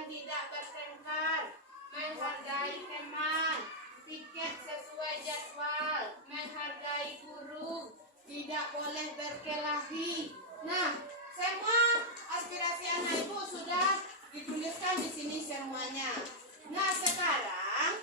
yang tidak bertengkar, menghargai teman, tiket sesuai jadwal, menghargai guru, tidak boleh berkelahi. Nah, semua aspirasi anak ibu sudah dituliskan di sini semuanya. Nah, sekarang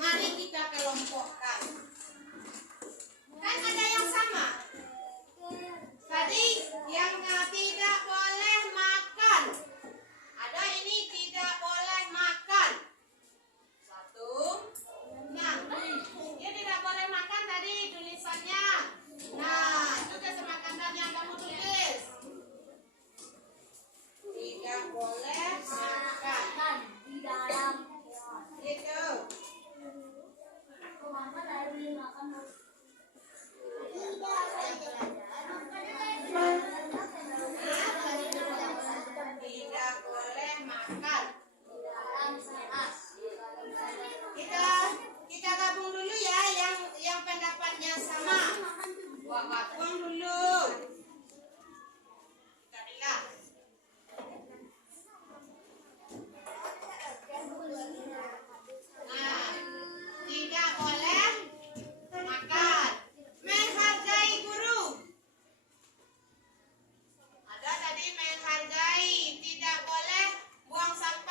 mari kita kelompokkan. Kan ada yang sama. Tadi yang tidak boleh makan. Ada ini tidak boleh makan. Satu. Nah, dia tidak boleh makan tadi tulisannya. Nah, itu kesepakatan yang kamu tulis. Tidak boleh makan di dalam. Itu. Tidak boleh makan. Kita gabung dulu ya yang pendapatnya sama. Gabung dulu. Kita bilang. Nah, tidak boleh makan. Menghargai guru. Ada tadi menghargai, tidak boleh buang sampah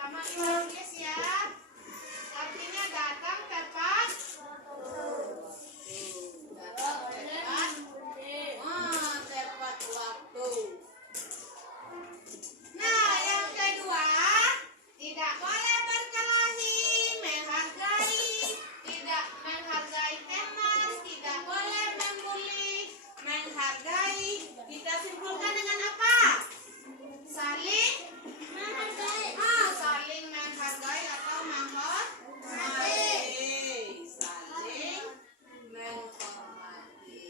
pertama kita tulis ya. Artinya datang tepat. Tepat waktu. Nah, yang kedua, tidak boleh berkelahi, menghargai, tidak menghargai teman, tidak boleh membuli, menghargai. Kita simpulkan dengan apa? Saling menghargai. Saling menghargai atau menghormati. Saling menghormati.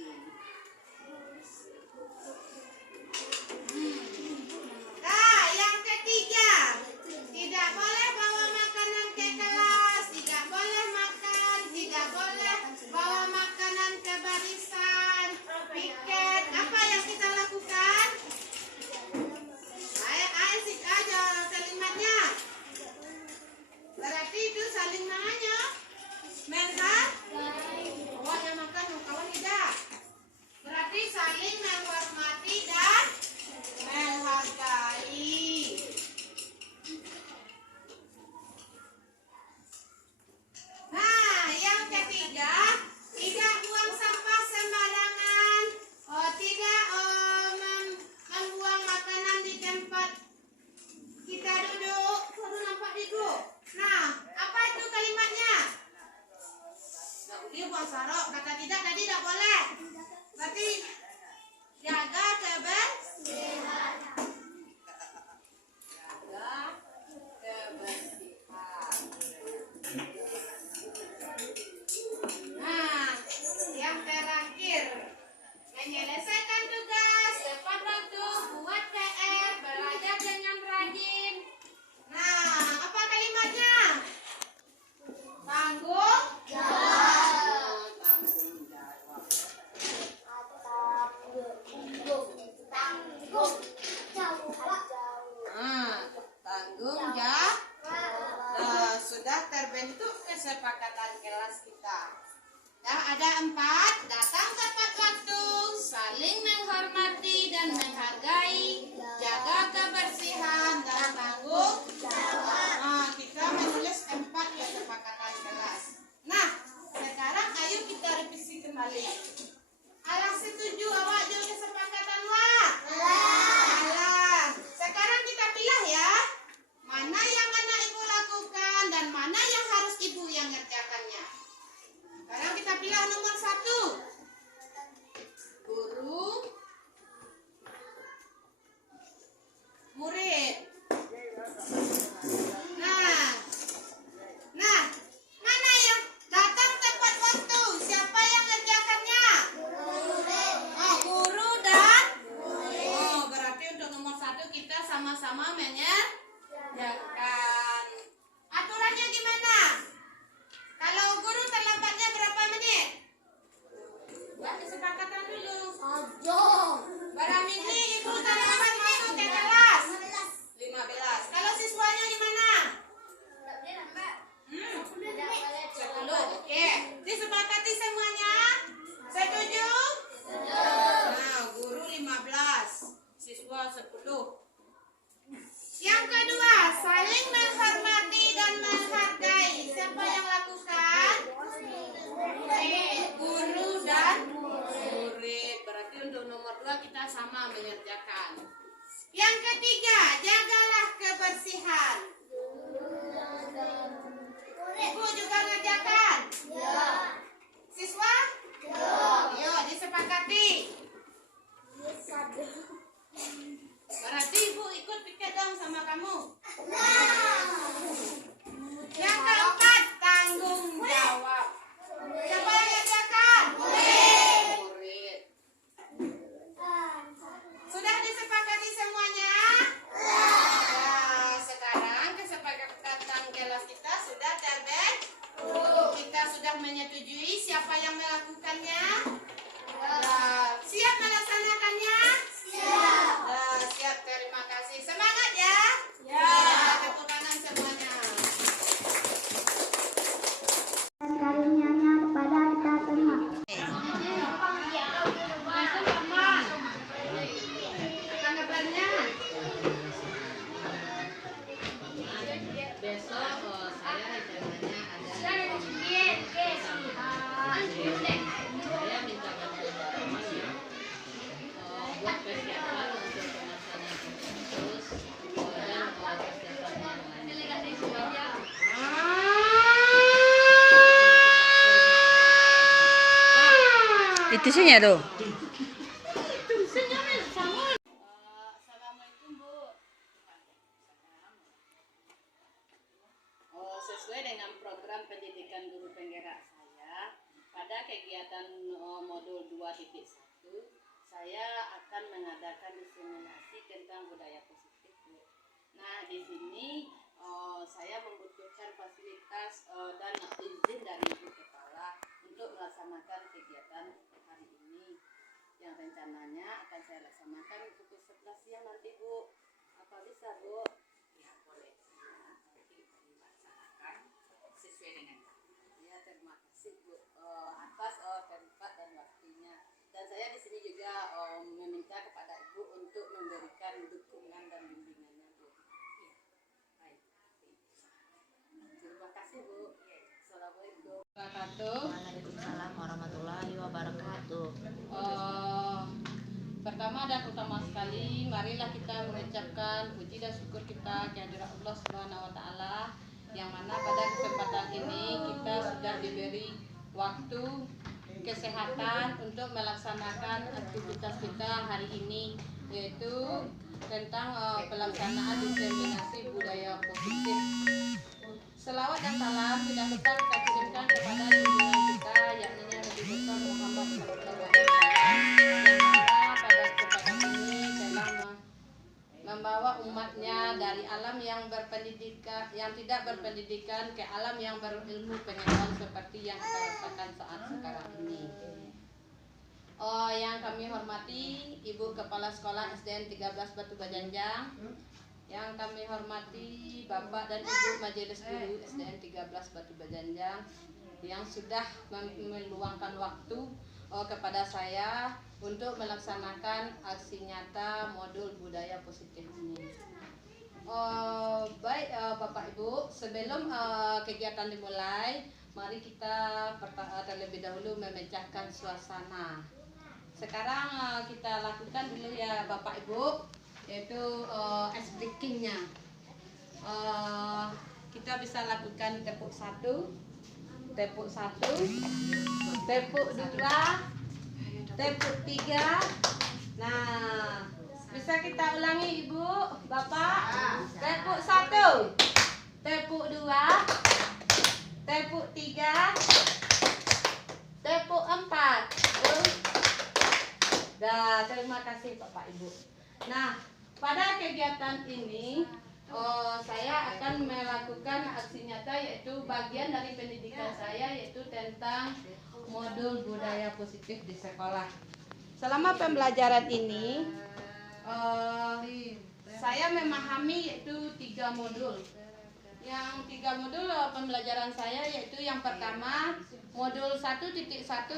Nah, yang ketiga, tidak boleh bawa makanan ke kelas, tidak boleh makan, tidak boleh bawa makanan ke barisan, piket. Apa yang kita lakukan? Ayo aja kalimatnya. Berarti itu saling menghargai. Awak yang makan, kawan tidak. Berarti saling menghormati dan menghargai. Nah, yang ketiga, tidak buang sampah sembarangan. Tidak membuang makanan di tempat kita duduk. Baru nampak itu. Nah, apa itu kalimatnya? Dia buang sarok. Kata tidak tadi tidak boleh. Berarti jaga kebersihan. Jaga kebersihan. Nah, yang terakhir, menyelesaikan tugas tepat waktu, buat PR, belajar dengan rajin. Nah, apa kalimatnya? Tanggung jawab. Tanggung jawab. Tanggung jawab. Nah, sudah terbentuk kesepakatan kelas kita. Nah, ada 4, datang tepat waktu, saling menghormati dan menghargai, jaga kebersihan dan tanggung jawab. Nah, kita menulis 4 kesepakatan kelas. Nah, sekarang ayo kita revisi kembali. Alah, setuju awak jauh kesepakatan wak? Alah, sekarang kita pilih ya. Mana yang anak ibu lakukan dan mana yang harus ibu yang ngerjakannya. Sekarang kita pilih nomor 1. Guru, murid. Nah, mana yang datang tepat waktu? Siapa yang ngerjakannya? Guru dan murid. Berarti untuk nomor 1 kita sama-sama mengerjakan. Aturannya gimana? Kalau guru terlambatnya berapa menit? Buat kesepakatan dulu. Barang ini ibu terlambat masuk ke kelas 15. Kalau siswanya gimana? 10. Oke. Disepakati semuanya? Setuju? Nah, guru 15, siswa 10. Yang kedua, saling menghormati dan menghargai. Siapa yang lakukan? Guru dan murid. Berarti untuk nomor 2 kita sama mengerjakan. Yang ketiga, jagalah kebersihan. Ibu juga ngerjakan? Ya. Siswa? Ya. Yuk, disepakati. Berarti ibu ikut piket dong sama kamu. Yang keempat, tanggung jawab. Siapa yang ngerjakan? Murid. Sudah disepakati semuanya? Nah, sekarang kesepakatan kelas kita sudah terbentuk. Kita sudah menyetujui siapa yang melakukannya. Siap melaksanakannya? Siap. Siap, terima kasih. Semangat ya. Ya. Titisnya tuh. Assalamualaikum Bu. Sesuai dengan program pendidikan guru penggerak saya, pada kegiatan modul 2.1, saya akan mengadakan diseminasi tentang budaya positif Bu. Nah, di sini saya membutuhkan fasilitas dan izin dari Ibu Kepala untuk melaksanakan kegiatan hari ini, yang rencananya akan saya laksanakan pukul 11 siang nanti Bu. Apa bisa Bu? Ya boleh. Ya, nanti dilaksanakan sesuai dengan. Ya, terima kasih Bu atas tempat dan waktunya. Dan saya di sini juga meminta kepada Ibu untuk memberikan dukungan dan bimbingannya Bu. Iya, baik. Terima kasih Bu. Assalamualaikum. Waalaikumsalam warahmatullahi wabarakatuh. Pertama dan utama sekali, marilah kita mengucapkan puji dan syukur kita kehadirat Allah Subhanahu wa taala, yang mana pada kesempatan ini kita sudah diberi waktu kesehatan untuk melaksanakan aktivitas kita hari ini, yaitu tentang pelaksanaan diseminasi budaya positif. Selawat dan salam tidak lupa kita kirimkan kepada junjungan kita, yakni Nabi besar Muhammad SAW, yang mana pada kesempatan ini telah membawa umatnya dari alam yang berpendidikan, yang tidak berpendidikan, ke alam yang berilmu pengetahuan seperti yang kita rasakan saat sekarang ini. Yang kami hormati Ibu Kepala Sekolah SDN 13 Batu Bajanjang, yang kami hormati Bapak dan Ibu Majelis Guru SDN 13 Batu Bajanjang yang sudah meluangkan waktu kepada saya untuk melaksanakan aksi nyata modul budaya positif ini. Baik Bapak Ibu, sebelum kegiatan dimulai, mari kita terlebih dahulu memecahkan suasana. Sekarang kita lakukan dulu ya Bapak Ibu, yaitu ice breakingnya. Kita bisa lakukan tepuk 1, tepuk 1, tepuk 2, tepuk 3. Nah, bisa kita ulangi Ibu, Bapak. Tepuk 1, tepuk 2, tepuk 3, tepuk 4. Dah, terima kasih Bapak Ibu. Nah, pada kegiatan ini saya akan melakukan aksi nyata, yaitu bagian dari pendidikan saya, yaitu tentang modul budaya positif di sekolah. Selama pembelajaran ini saya memahami yaitu 3 modul. Yang 3 modul pembelajaran saya, yaitu yang pertama modul 1.1,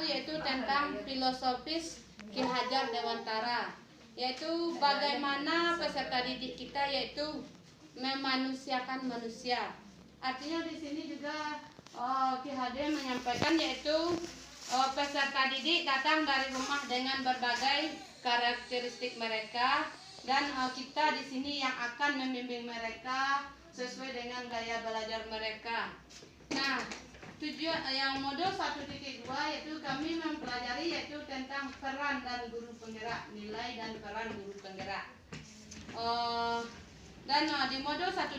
yaitu tentang filosofis Ki Hajar Dewantara, yaitu bagaimana peserta didik kita yaitu memanusiakan manusia. Artinya di sini juga Ki Hajar menyampaikan yaitu peserta didik datang dari rumah dengan berbagai karakteristik mereka, dan kita di sini yang akan membimbing mereka sesuai dengan gaya belajar mereka. Nah, tujuan yang modul 1.2 yaitu kami mempelajari yaitu tentang peran dan guru penggerak, nilai dan peran guru penggerak. Dan di modul 1.3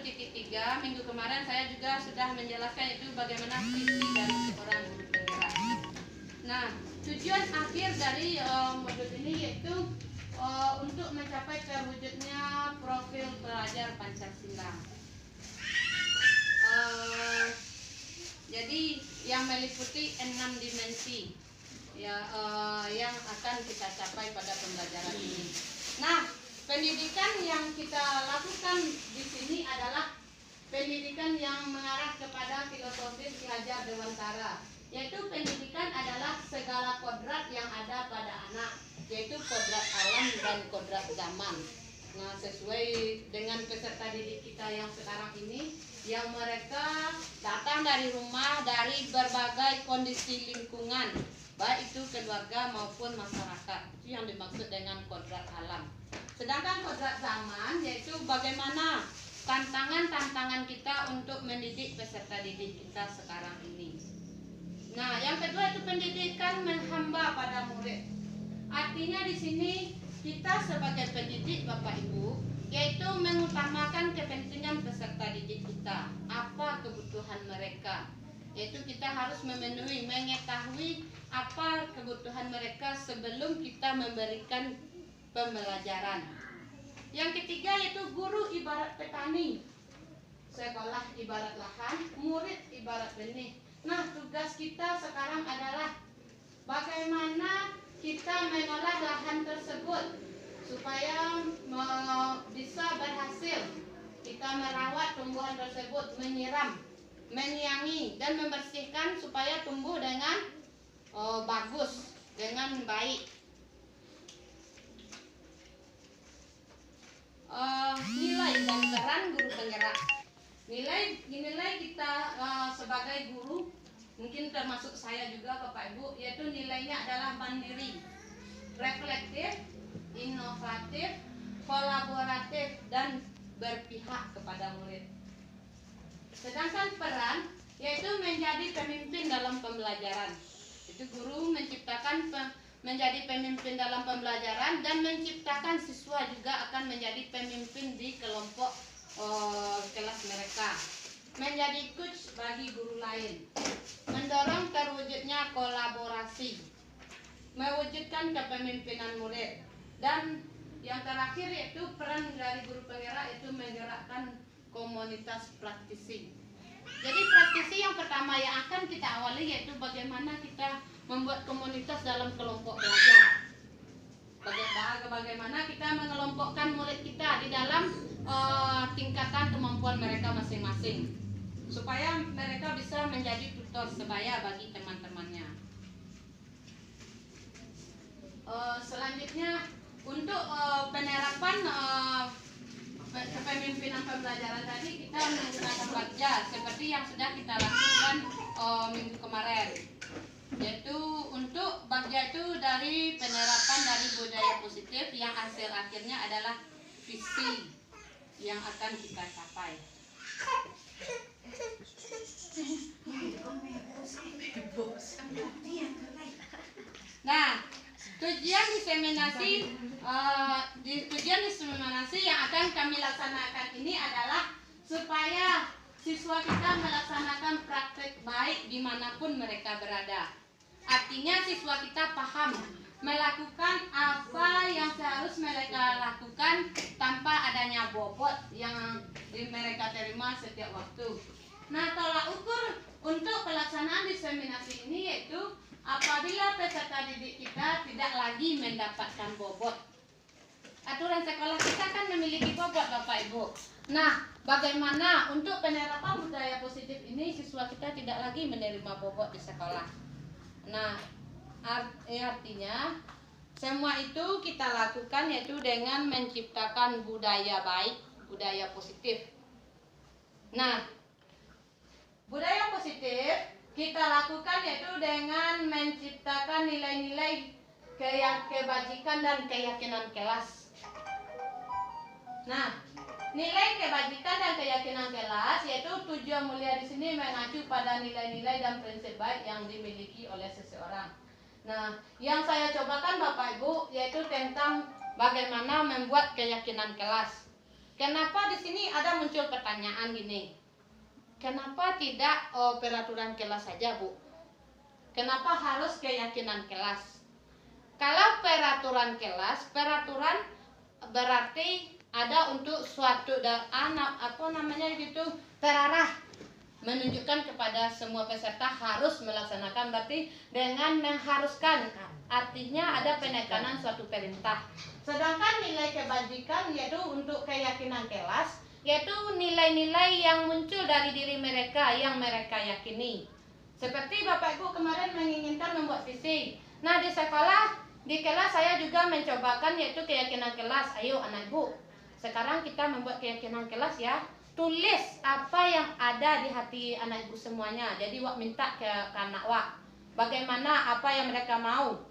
minggu kemarin saya juga sudah menjelaskan yaitu bagaimana visi dari seorang guru penggerak. Nah, tujuan akhir dari modul ini yaitu untuk mencapai terwujudnya profil pelajar Pancasila. Jadi yang meliputi 6 dimensi ya, yang akan kita capai pada pembelajaran ini. Nah, pendidikan yang kita lakukan di sini adalah pendidikan yang mengarah kepada filosofi Ki Hajar Dewantara, yaitu pendidikan adalah segala kodrat yang ada pada anak, yaitu kodrat alam dan kodrat zaman. Nah, sesuai dengan peserta didik kita yang sekarang ini, yang mereka datang dari rumah, dari berbagai kondisi lingkungan, baik itu keluarga maupun masyarakat. Itu yang dimaksud dengan kodrat alam. Sedangkan kodrat zaman yaitu bagaimana tantangan-tantangan kita untuk mendidik peserta didik kita sekarang ini. Nah, yang kedua itu pendidikan menghamba pada murid. Artinya di sini kita sebagai pendidik Bapak Ibu, yaitu mengutamakan kepentingan peserta didik kita. Apa kebutuhan mereka? Yaitu kita harus memenuhi, mengetahui apa kebutuhan mereka sebelum kita memberikan pembelajaran. Yang ketiga yaitu guru ibarat petani, sekolah ibarat lahan, murid ibarat benih. Nah, tugas kita sekarang adalah bagaimana kita mengolah lahan tersebut supaya bisa berhasil. Kita merawat tumbuhan tersebut, menyiram, menyiangi, dan membersihkan supaya tumbuh dengan bagus, dengan baik. Nilai dan peran guru penggerak. Nilai kita sebagai guru, mungkin termasuk saya juga Bapak Ibu, yaitu nilainya adalah mandiri, reflektif, inovatif, kolaboratif, dan berpihak kepada murid. Sedangkan peran yaitu menjadi pemimpin dalam pembelajaran. Itu guru menjadi pemimpin dalam pembelajaran dan menciptakan siswa juga akan menjadi pemimpin di kelompok kelas mereka. Menjadi coach bagi guru lain. Mendorong terwujudnya kolaborasi. Mewujudkan kepemimpinan murid. Dan yang terakhir yaitu peran dari guru penggerak yaitu menggerakkan komunitas praktisi. Jadi praktisi yang pertama yang akan kita awali yaitu bagaimana kita membuat komunitas dalam kelompok belajar. Bagaimana kita mengelompokkan murid kita di dalam tingkatan kemampuan mereka masing-masing supaya mereka bisa menjadi tutor sebaya bagi teman-temannya. Selanjutnya untuk penerapan kepemimpinan pembelajaran tadi kita menggunakan bagja seperti yang sudah kita lakukan minggu kemarin. Yaitu untuk bagja itu dari penerapan dari budaya positif yang hasil akhirnya adalah visi yang akan kita capai. Nah, tujuan diseminasi yang akan kami laksanakan ini adalah supaya siswa kita melaksanakan praktek baik dimanapun mereka berada. Artinya siswa kita paham melakukan apa yang seharusnya mereka lakukan tanpa adanya bobot yang mereka terima setiap waktu. Nah, tolak ukur untuk pelaksanaan diseminasi ini yaitu apabila peserta didik kita tidak lagi mendapatkan bobot. Aturan sekolah kita kan memiliki bobot Bapak Ibu. Nah, bagaimana untuk penerapan budaya positif ini siswa kita tidak lagi menerima bobot di sekolah. Nah, artinya semua itu kita lakukan yaitu dengan menciptakan budaya baik, budaya positif. Nah, budaya positif kita lakukan yaitu dengan menciptakan nilai-nilai kebajikan dan keyakinan kelas. Nah, nilai kebajikan dan keyakinan kelas yaitu tujuan mulia di sini mengacu pada nilai-nilai dan prinsip baik yang dimiliki oleh seseorang. Nah, yang saya cobakan Bapak Ibu yaitu tentang bagaimana membuat keyakinan kelas. Kenapa di sini ada muncul pertanyaan gini? Kenapa tidak peraturan kelas saja, Bu? Kenapa harus keyakinan kelas? Kalau peraturan kelas, peraturan berarti ada untuk suatu terarah, menunjukkan kepada semua peserta harus melaksanakan, berarti dengan mengharuskan, artinya ada penekanan suatu perintah. Sedangkan nilai kebajikan yaitu untuk keyakinan kelas, yaitu nilai-nilai yang muncul dari diri mereka yang mereka yakini. Seperti Bapak Ibu kemarin menginginkan membuat visi. Nah, di sekolah, di kelas saya juga mencobakan yaitu keyakinan kelas. Ayo anak Ibu, sekarang kita membuat keyakinan kelas ya. Tulis apa yang ada di hati anak Ibu semuanya. Jadi Wak minta ke anak Wak, bagaimana apa yang mereka mau.